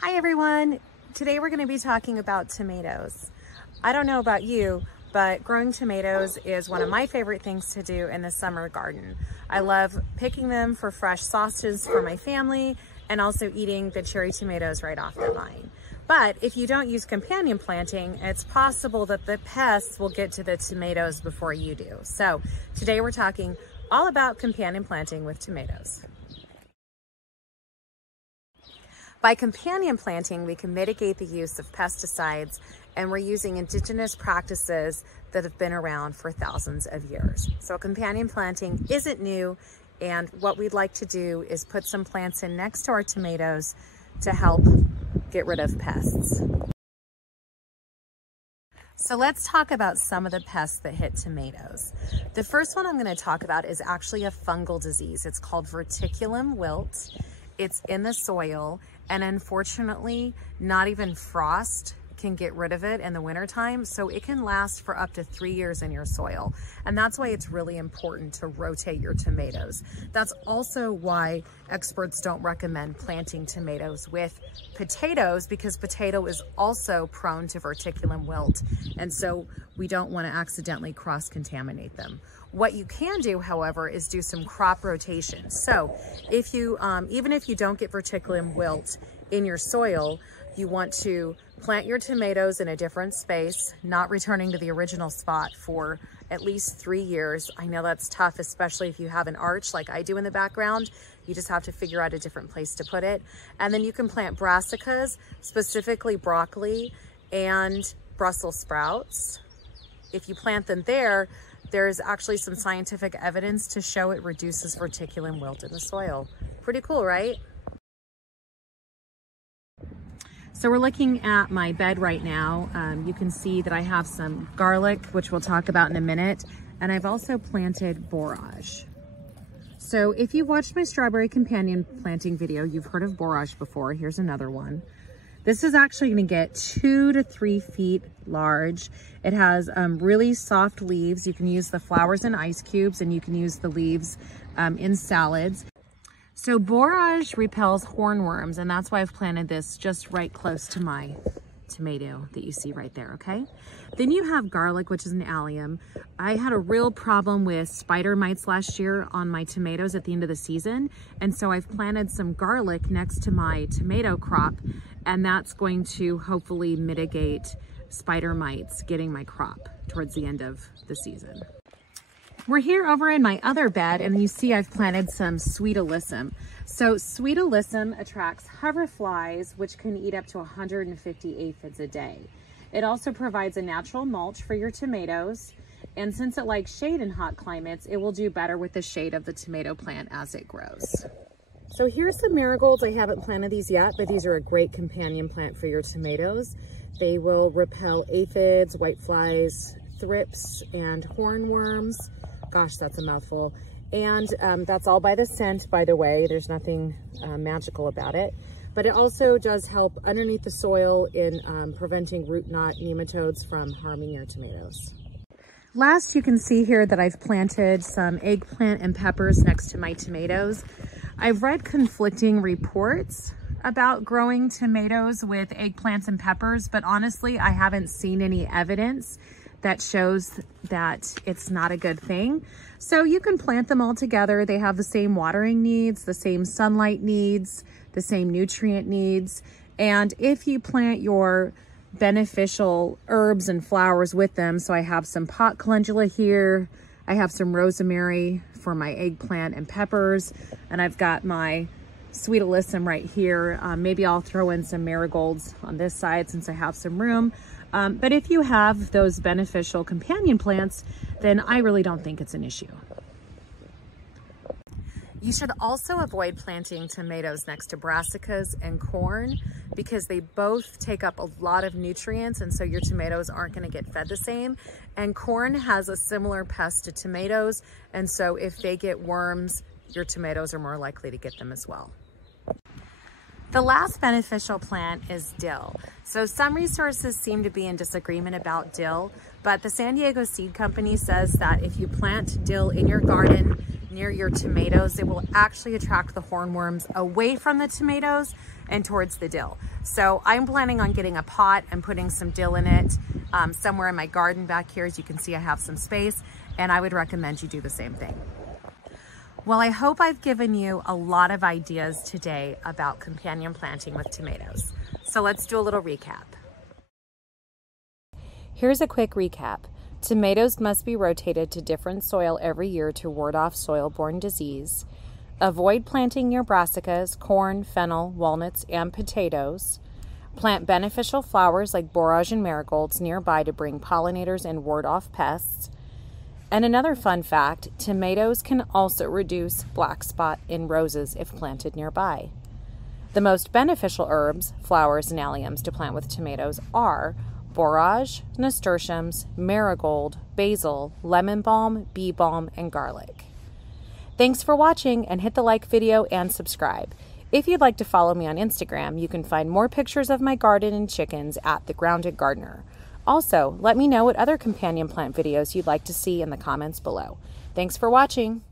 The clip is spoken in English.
Hi everyone! Today we're going to be talking about tomatoes. I don't know about you, but growing tomatoes is one of my favorite things to do in the summer garden. I love picking them for fresh sausages for my family and also eating the cherry tomatoes right off the vine. But if you don't use companion planting, it's possible that the pests will get to the tomatoes before you do. So today we're talking all about companion planting with tomatoes. By companion planting, we can mitigate the use of pesticides, and we're using indigenous practices that have been around for thousands of years. So companion planting isn't new, and what we'd like to do is put some plants in next to our tomatoes to help get rid of pests. So let's talk about some of the pests that hit tomatoes. The first one I'm going to talk about is actually a fungal disease. It's called verticillium wilt. It's in the soil, and unfortunately, not even frost can get rid of it in the wintertime, so it can last for up to 3 years in your soil. And that's why it's really important to rotate your tomatoes. That's also why experts don't recommend planting tomatoes with potatoes, because potato is also prone to verticillium wilt, and so we don't want to accidentally cross-contaminate them. What you can do, however, is do some crop rotation. So if you, even if you don't get verticillium wilt in your soil, you want to plant your tomatoes in a different space, not returning to the original spot for at least 3 years. I know that's tough, especially if you have an arch like I do in the background. You just have to figure out a different place to put it. And then you can plant brassicas, specifically broccoli and Brussels sprouts. If you plant them there, there's actually some scientific evidence to show it reduces verticillium wilt in the soil. Pretty cool, right? So we're looking at my bed right now. You can see that I have some garlic, which we'll talk about in a minute, and I've also planted borage. So if you've watched my strawberry companion planting video, you've heard of borage before. Here's another one. This is actually going to get 2 to 3 feet large. It has really soft leaves. You can use the flowers in ice cubes, and you can use the leaves in salads. So borage repels hornworms, and that's why I've planted this just right close to my tomato that you see right there, okay? Then you have garlic, which is an allium. I had a real problem with spider mites last year on my tomatoes at the end of the season, and so I've planted some garlic next to my tomato crop, and that's going to hopefully mitigate spider mites getting my crop towards the end of the season. We're here over in my other bed, and you see I've planted some sweet alyssum. So sweet alyssum attracts hoverflies, which can eat up to 150 aphids a day. It also provides a natural mulch for your tomatoes, and since it likes shade in hot climates, it will do better with the shade of the tomato plant as it grows. So here's some marigolds. I haven't planted these yet, but these are a great companion plant for your tomatoes. They will repel aphids, whiteflies, thrips, and hornworms. Gosh, that's a mouthful. And that's all by the scent, by the way. There's nothing magical about it. But it also does help underneath the soil in preventing root knot nematodes from harming your tomatoes. Last, you can see here that I've planted some eggplant and peppers next to my tomatoes. I've read conflicting reports about growing tomatoes with eggplants and peppers, but honestly, I haven't seen any evidence that shows that it's not a good thing. So you can plant them all together. They have the same watering needs, the same sunlight needs, the same nutrient needs. And if you plant your beneficial herbs and flowers with them, so I have some pot calendula here, I have some rosemary for my eggplant and peppers, and I've got my sweet alyssum right here. Maybe I'll throw in some marigolds on this side since I have some room. But if you have those beneficial companion plants, then I really don't think it's an issue. You should also avoid planting tomatoes next to brassicas and corn, because they both take up a lot of nutrients, and so your tomatoes aren't going to get fed the same. And corn has a similar pest to tomatoes, and so if they get worms, your tomatoes are more likely to get them as well. The last beneficial plant is dill. So some resources seem to be in disagreement about dill, but the San Diego Seed Company says that if you plant dill in your garden near your tomatoes, it will actually attract the hornworms away from the tomatoes and towards the dill. So I'm planning on getting a pot and putting some dill in it somewhere in my garden back here. As you can see, I have some space, and I would recommend you do the same thing. Well, I hope I've given you a lot of ideas today about companion planting with tomatoes. So let's do a little recap. Here's a quick recap. Tomatoes must be rotated to different soil every year to ward off soil-borne disease. Avoid planting your brassicas, corn, fennel, walnuts, and potatoes. Plant beneficial flowers like borage and marigolds nearby to bring pollinators and ward off pests. And another fun fact, tomatoes can also reduce black spot in roses if planted nearby. The most beneficial herbs, flowers, and alliums to plant with tomatoes are borage, nasturtiums, marigold, basil, lemon balm, bee balm, and garlic. Thanks for watching, and hit the like video and subscribe. If you'd like to follow me on Instagram, you can find more pictures of my garden and chickens at The Grounded Gardener. Also, let me know what other companion plant videos you'd like to see in the comments below. Thanks for watching.